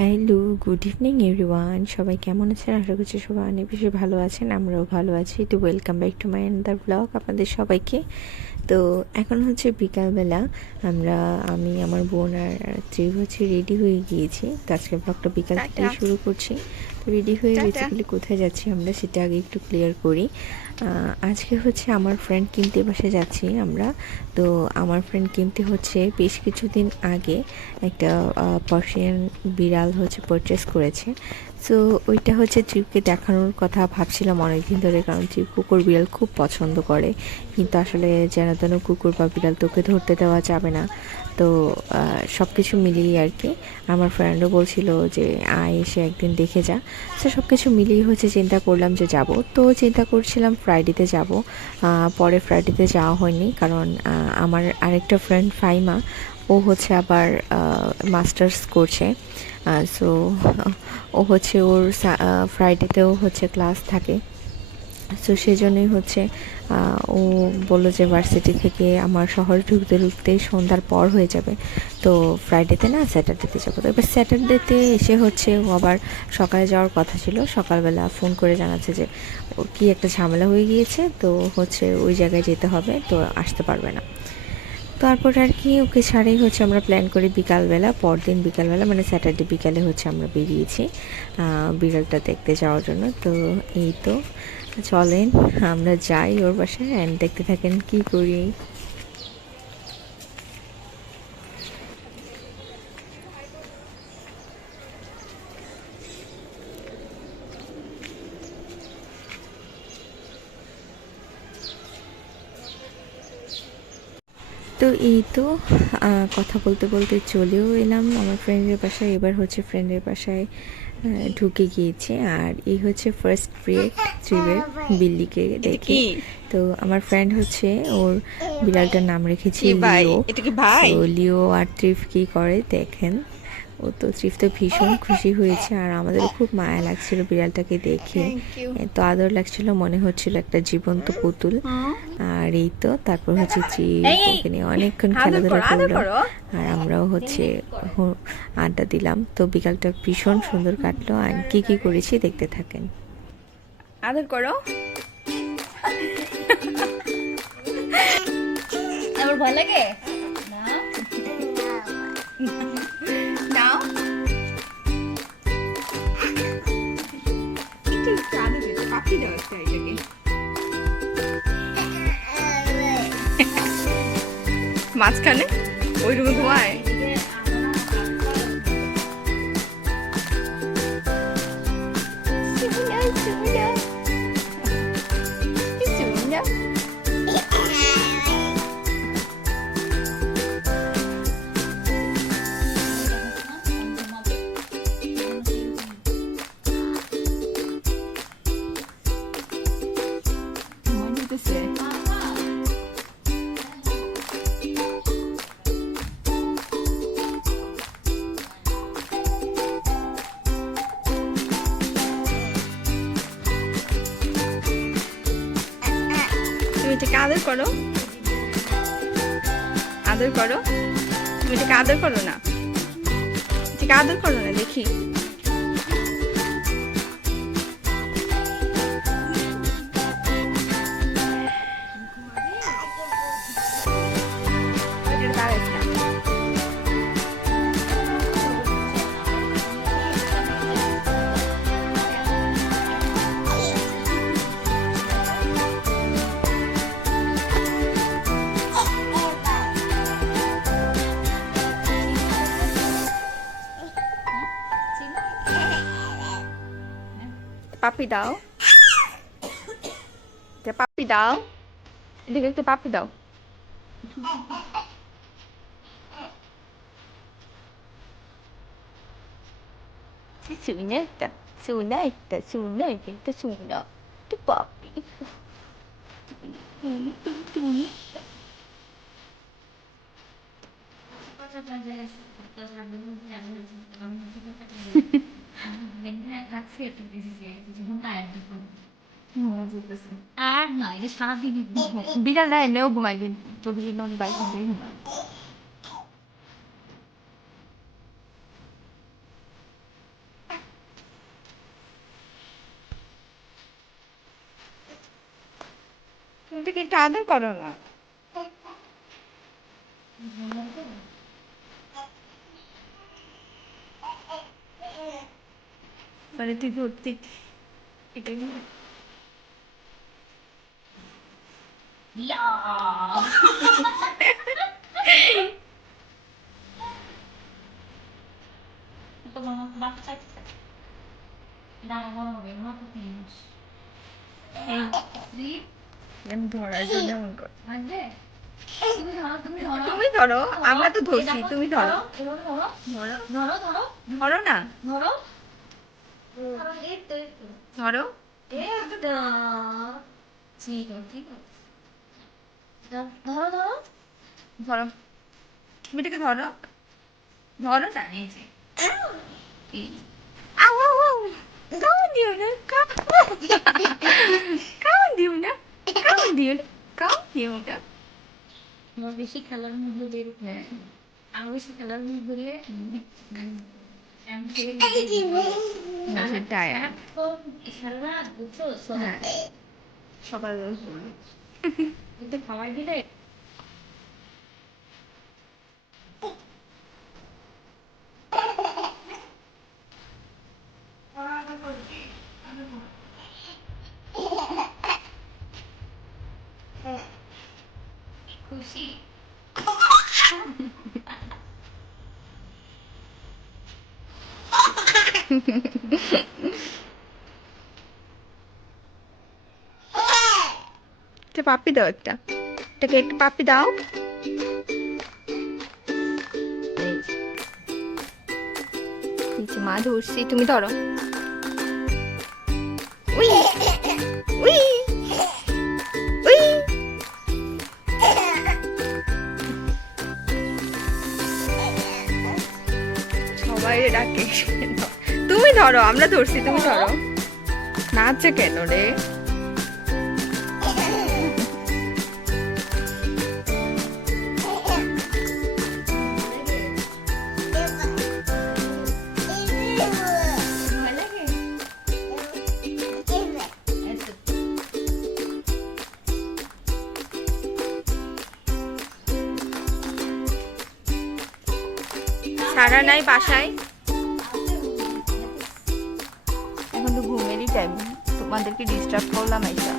Hello good evening everyone. সবাই কেমন আছেন? আশা করছি সবাই অনেক বেশি ভালো আছেন আমরাও ভালো আছি। তো ওয়েলকাম ব্যাক টু মাই আন্দার ব্লগ আপনাদের সবাইকে। তো এখন হচ্ছে বিকালবেলা আমরা আমি আমার বোন আর ত্রিভ হচ্ছে রেডি হয়ে গিয়েছি। তো আজকে ব্লগটা বিকাল থেকেই শুরু করছি। রেডি হয়ে বেসিক্যালি কোথায় যাচ্ছি আমরা সেটা আগে একটু ক্লিয়ার করি। আজকে হচ্ছে আমার ফ্রেন্ড কিনতে বাসে যাচ্ছি আমরা। তো আমার ফ্রেন্ড কিনতে হচ্ছে বেশ কিছুদিন আগে একটা পার্সিয়ান বিড়াল হচ্ছে পারচেস করেছে। সো ওইটা হচ্ছে ট্রিপকে দেখানোর কথা ভাবছিলাম অনেকদিন ধরে, কারণ ট্রিপ কুকুর বিড়াল খুব পছন্দ করে। কিন্তু আসলে যেন তেন কুকুর বা বিড়াল তোকে ধরতে দেওয়া যাবে না। তো সব কিছু মিলিয়ে আর কি আমার ফ্রেন্ডও বলছিল যে, আয় এসে একদিন দেখে যা। সো সব কিছু মিলিয়ে হচ্ছে চিন্তা করলাম যে যাব। তো চিন্তা করছিলাম ফ্রাইডেতে যাব। পরে ফ্রাইডেতে যাওয়া হয়নি, কারণ আমার আরেকটা ফ্রেন্ড ফাইমা ও হচ্ছে আবার মাস্টার্স করছে। সো ও হচ্ছে ওর ফ্রাইডেতেও হচ্ছে ক্লাস থাকে। সো সেজন্যই হচ্ছে ও বলল যে ভার্সিটি থেকে আমার শহরে ঢুকতে ঢুকতে সন্ধ্যার পর হয়ে যাবে। তো ফ্রাইডেতে না স্যাটারডেতে যাব। তো এবার স্যাটারডেতে এসে হচ্ছে ও আবার সকালে যাওয়ার কথা ছিল। সকালবেলা ফোন করে জানাচ্ছে যে, কি একটা ঝামেলা হয়ে গিয়েছে? তো হচ্ছে ওই জায়গায় যেতে হবে। তো আসতে পারবে না। তারপর আর কি ওকে ছাড়াই হচ্ছে আমরা প্ল্যান করি বিকালবেলা, পরদিন বিকালবেলা মানে স্যাটারডে বিকালে হচ্ছে আমরা বেরিয়েছি বিড়ালটা দেখতে যাওয়ার জন্য। তো এই তো, চলেন আমরা যাই ওর বাসায় অ্যান্ড দেখতে থাকেন কি করি। তো এই তো কথা বলতে বলতে চলেও এলাম। আমার ফ্রেন্ডের বাসায় এবার হচ্ছে ফ্রেন্ডের বাসায় ঢুকে গিয়েছে। আর এই হচ্ছে ফার্স্ট ব্রেক ট্রিপের বিল্লিকে দেখি। তো আমার ফ্রেন্ড হচ্ছে ওর বিড়ালটার নাম রেখেছি? লিও। লিও আর ট্রিপ কি করে দেখেন। ও তো ট্রিপ তো ভীষণ খুশি হয়েছে আর আমাদেরও খুব মায়া লাগছিল বিড়ালটাকে দেখে. এত আদর লাগছিল মনে হচ্ছিল একটা জীবন্ত পুতুল। আর এই তো তারপর হচ্ছে ওকে নিয়ে অনেকক্ষণ খেলাধুলা করো, করল। আর আমরাও হচ্ছে আড্ডা দিলাম। তো বিকালটা ভীষণ সুন্দর কাটলো। আর কি কি করেছি দেখতে থাকেন। আদর করো। আমার ভয় লাগে? নাও মাঝখানে? ওই রুমে ঘুমায়? তুমি আদর করো। আদর করো। এটাকে আদর করো না। এটাকে আদর করো না দেখি। পাপি দাও এটা পাপি দাও এদিকে একটু পাপি দাও Suneta, suneta, suneta, suna. Tu papi. আর বিড়াল নাই নেও ঘুমাই দিন তুমি কিন্তু আদর করো না বাড়িতে ঘুরতে এটাই নিয়ে তো মামা বাচ্চা দাঁড়া বড় হবে মা তো তিরিশ এই আমি ধরার জন্য এমন তুমি ধরো আমরা তো ধরছি তুমি ধরো ধরো না ধরো ধরো ঠিক আছে ধরো ধরো ধরো। মিঠুকে ধরো। ধরো না। কামড় দিও না দিও না কামড় দিও না কামড় দিও না। আমার বেশি খেলার মধ্যে বের হ্যাঁ। বেশি খেলার মধ্যে বেরলে কিন্তু খাবার দিলে পাপ্পি দাও একটা। এটাকে একটা পাপ্পি দাও। মা ধরছি, তুমি ধরো। সবাই ডাকে তুমি ধরো, আমরা ধরছি, তুমি ধরো। নাচছে কেন রে? সারা নাই বাসায়? এখন তো ঘুমেরই টাইম তোমাদেরকে ডিস্টার্ব করলাম এটা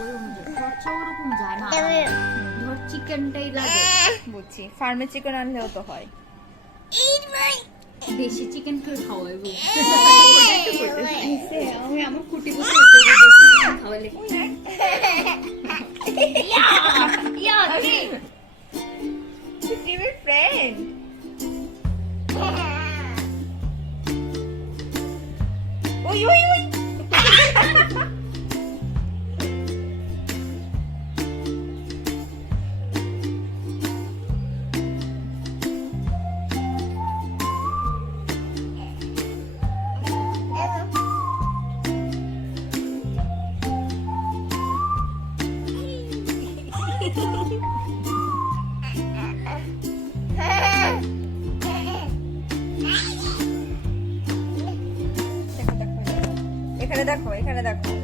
ওই অনুযায়ী খরচা ওরকম যায় না। ধর চিকেনটাই লাগে। বুঝছি। ফার্মে চিকেন আনলেও তো হয়। দেশি চিকেন কেউ খাওয়াইবো കുട്ടി এখানে দেখো এখানে দেখো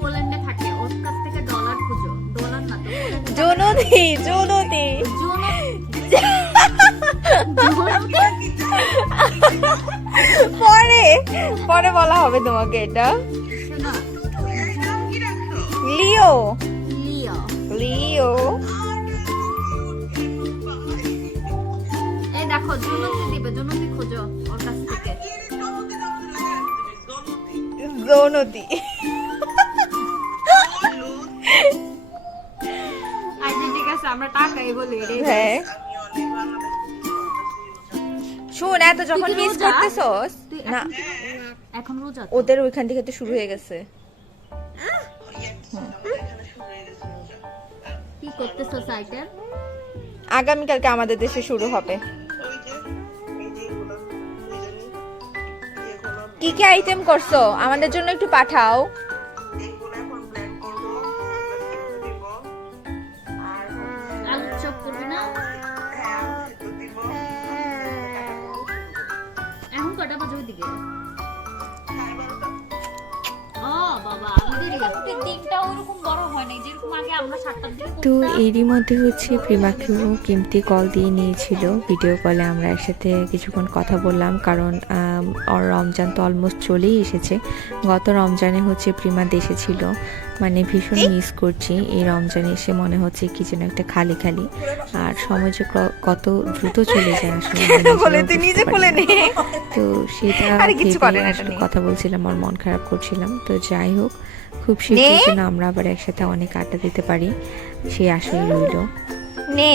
পোল্যান্ডে থাকে ওর কাছ থেকে ডলার খুঁজো। ডলার না তো জনদি জনদি পরে পরে বলা হবে তোমাকে এটা। লিও। লিও। লিও। এই দেখো জুনতি দিবে জুনতি খোঁজো ওর কাছ থেকে। জনদি আমরা টাকাই বলি হ্যাঁ। শোন এত যখন মিস করতেছস? না। এখন রোজা ওদের ওইখান থেকে তো শুরু হয়ে গেছে। কি করতেছো সাইটের আগামীকালকে আমাদের দেশে শুরু হবে। কি কি আইটেম করছ? আমাদের জন্য একটু পাঠাও। তো এরই মধ্যে হচ্ছে প্রেমাকেও কিমতি কল দিয়ে নিয়েছিল ভিডিও কলে আমরা একসাথে কিছুক্ষণ কথা বললাম কারণ রমজান তো অলমোস্ট চলেই এসেছে। গত রমজানে হচ্ছে প্রিমা দেশে ছিল। মানে ভীষণ মিস করছি। এই রমজান এসে মনে হচ্ছে কি যেন একটা খালি খালি। আর সময় যে কত দ্রুত চলে যায় আসলে তো সেটা আসলে। কথা বলছিলাম আর মন খারাপ করছিলাম। তো যাই হোক খুব শীঘ্রই। যেন আমরা আবার একসাথে অনেক আড্ডা দিতে পারি। সেই আশাই রইল। নে।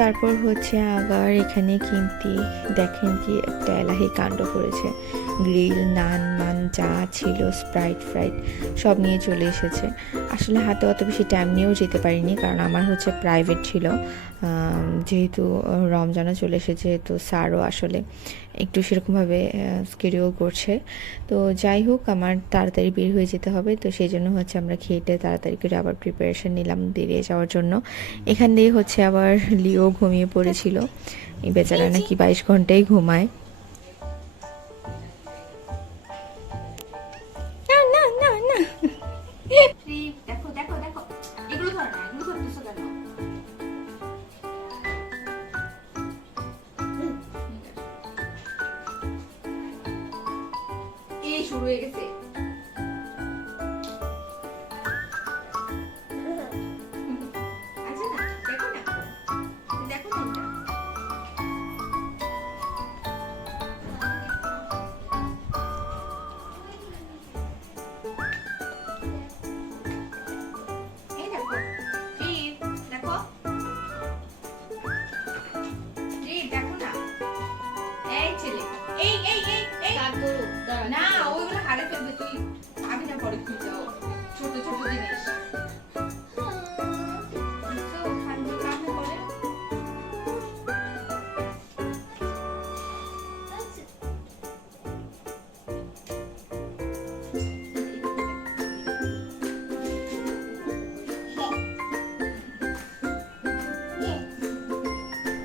তারপর হচ্ছে আবার এখানে কিমতি দেখেন কি একটা এলাহি কাণ্ড করেছে। গ্রিল, নান, মান যা ছিল, স্প্রাইট, ফ্রাইট সব নিয়ে চলে এসেছে। আসলে হাতে অত বেশি টাইম নিয়েও যেতে পারিনি কারণ আমার হচ্ছে প্রাইভেট ছিল। যেহেতু রমজানও চলে এসেছে, তো স্যারও আসলে একটু সেরকমভাবে স্কেডিউল করছে। তো যাই হোক আমার তাড়াতাড়ি বের হয়ে যেতে হবে। তো সেই জন্য হচ্ছে আমরা খেয়েটে তাড়াতাড়ি করে আবার প্রিপারেশন নিলাম বেরিয়ে যাওয়ার জন্য। এখান দিয়ে হচ্ছে আবার লিও ঘুমিয়ে পড়েছিল। এই বেচারা নাকি বাইশ ঘন্টাই ঘুমায়। না না না। না এই শুরু হয়ে গেছে। এই ছেলে। এই এই এই এই। কার না அடைப்பை பற்றி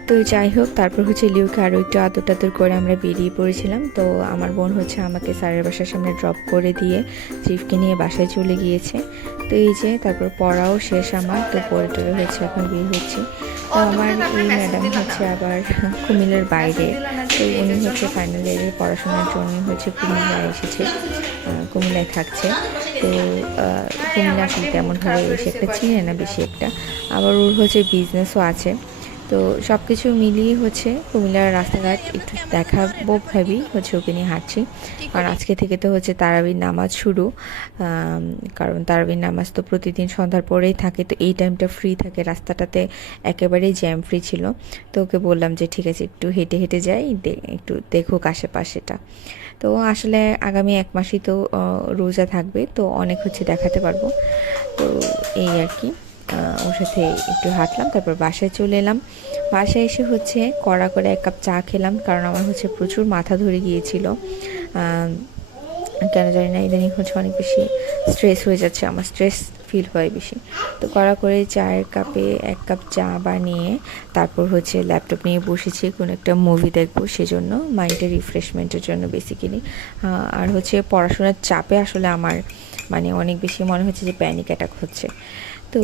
তো যাই হোক তারপর হচ্ছে লিওকে আরও একটু আদর টাদর করে আমরা বেরিয়ে পড়েছিলাম। তো আমার বোন হচ্ছে আমাকে স্যারের বাসার সামনে ড্রপ করে দিয়ে চিফকে নিয়ে বাসায় চলে গিয়েছে। তো এই যে তারপর পড়াও শেষ আমার তো পড়ে টরে হচ্ছে এখন বিয়ে হচ্ছে। তো আমার এই ম্যাডাম হচ্ছে আবার কুমিল্লার বাইরে। তো উনি হচ্ছে ফাইনাল ইয়ারের পড়াশোনার জন্য হচ্ছে কুমিল্লায় এসেছে। কুমিল্লায় থাকছে। তো কুমিল্লা আসলে তেমনভাবে বেশি একটা চিনে না বেশি একটা। আবার ওর হচ্ছে বিজনেসও আছে। তো সব কিছু মিলিয়ে হচ্ছে কুমিল্লার রাস্তাঘাট একটু দেখাবো, ভাবি হচ্ছে ওকে নিয়ে হাঁটছি। কারণ আজকে থেকে তো হচ্ছে তারাবির নামাজ শুরু কারণ তারাবির নামাজ তো প্রতিদিন সন্ধ্যার পরেই থাকে, তো এই টাইমটা ফ্রি থাকে, রাস্তাটাতে একেবারেই জ্যাম ফ্রি ছিল। তো ওকে বললাম যে ঠিক আছে, একটু হেঁটে হেঁটে যাই একটু দেখুক আশেপাশেটা। তো আসলে আগামী এক মাসই তো রোজা থাকবে, তো অনেক হচ্ছে দেখাতে পারব। তো এই আর কি। ওর সাথে একটু হাঁটলাম, তারপর বাসায় চলে এলাম। বাসায় এসে হচ্ছে কড়া করে এক কাপ চা খেলাম, কারণ আমার হচ্ছে প্রচুর মাথা ধরে গিয়েছিল। কেন জানি না, ইদানিং হচ্ছে অনেক বেশি স্ট্রেস হয়ে যাচ্ছে, আমার স্ট্রেস ফিল হয় বেশি। তো কড়া করে চায়ের কাপে এক কাপ চা বানিয়ে, তারপর হচ্ছে ল্যাপটপ নিয়ে বসেছি, কোনো একটা মুভি দেখব, সেজন্য মাইন্ডের রিফ্রেশমেন্টের জন্য বেসিক্যালি আর হচ্ছে পড়াশোনার চাপে আসলে আমার মানে অনেক বেশি মনে হচ্ছে যে প্যানিক অ্যাটাক হচ্ছে। তো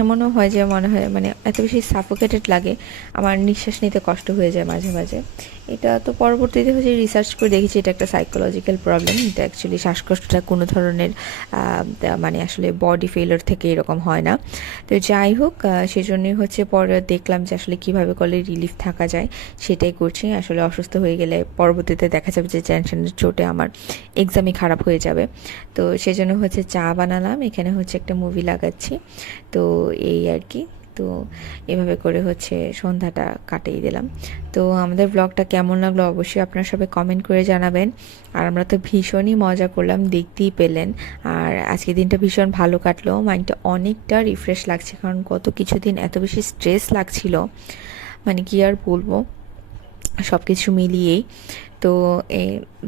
এমনও হয় যে মনে হয় মানে এত বেশি সাফোকেটেড লাগে, আমার নিঃশ্বাস নিতে কষ্ট হয়ে যায় মাঝে মাঝে। এটা তো পরবর্তীতে হচ্ছে রিসার্চ করে দেখেছি, এটা একটা সাইকোলজিক্যাল প্রবলেম এটা অ্যাকচুয়ালি শ্বাসকষ্টটা কোনো ধরনের মানে আসলে বডি ফেলার থেকে এরকম হয় না। তো যাই হোক সেজন্যই হচ্ছে পরে দেখলাম যে আসলে কীভাবে করলে রিলিফ থাকা যায়, সেটাই করছি। আসলে অসুস্থ হয়ে গেলে পরবর্তীতে দেখা যাবে যে টেনশনের চোটে আমার এক্সামই খারাপ হয়ে যাবে। তো সেজন্য হচ্ছে চা বানালাম, এখানে হচ্ছে একটা মুভি লাগাচ্ছি। তো এই আর কি। তো এভাবে করে হচ্ছে সন্ধ্যাটা কাটিয়ে দিলাম। তো আমাদের ব্লগটা কেমন লাগল অবশ্যই আপনারা সবাই কমেন্ট করে জানাবেন। আর আমরা তো ভীষণই মজা করলাম, দেখতেই পেলেন। আর আজকে দিনটা ভীষণ ভালো কাটলো মাইন্ডটা অনেকটা রিফ্রেশ লাগছে, কারণ গত কিছুদিন এত বেশি স্ট্রেস লাগছিল। মানে কি আর বলব সব কিছু মিলিয়েই। তো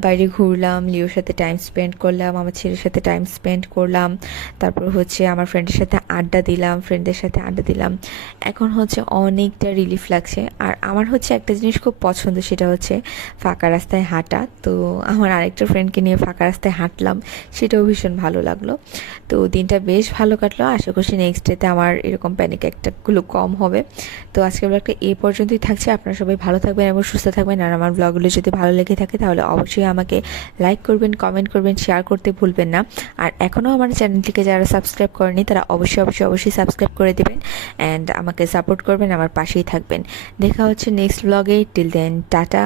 বাইরে ঘুরলাম, লিওর সাথে টাইম স্পেন্ড করলাম, আমার ছেলের সাথে টাইম স্পেন্ড করলাম, তারপর হচ্ছে আমার ফ্রেন্ডের সাথে আড্ডা দিলাম ফ্রেন্ডের সাথে আড্ডা দিলাম। এখন হচ্ছে অনেকটা রিলিফ লাগছে। আর আমার হচ্ছে একটা জিনিস খুব পছন্দ, সেটা হচ্ছে ফাঁকা রাস্তায় হাঁটা। তো আমার আরেকটা ফ্রেন্ডকে নিয়ে ফাঁকা রাস্তায় হাঁটলাম, সেটাও ভীষণ ভালো লাগল। তো দিনটা বেশ ভালো কাটলো। আশা করছি নেক্সট ডেতে আমার এরকম প্যানিক অ্যাটাকগুলো কম হবে। তো আজকের ব্লগটা এ পর্যন্তই থাকছে। আপনারা সবাই ভালো থাকবেন এবং সুস্থ থাকবেন। আর আমার ব্লগগুলো যদি ভালো লেগে থাকে, তাহলে অবশ্যই আমাকে লাইক করবেন কমেন্ট করবেন শেয়ার করতে ভুলবেন না। আর এখনও আমার চ্যানেলটিকে যারা সাবস্ক্রাইব করেনি, তারা অবশ্যই অবশ্যই অবশ্যই সাবস্ক্রাইব করে দেবেন অ্যান্ড আমাকে সাপোর্ট করবেন, আমার পাশেই থাকবেন। দেখা হচ্ছে নেক্সট ব্লগে টিল দেন টাটা।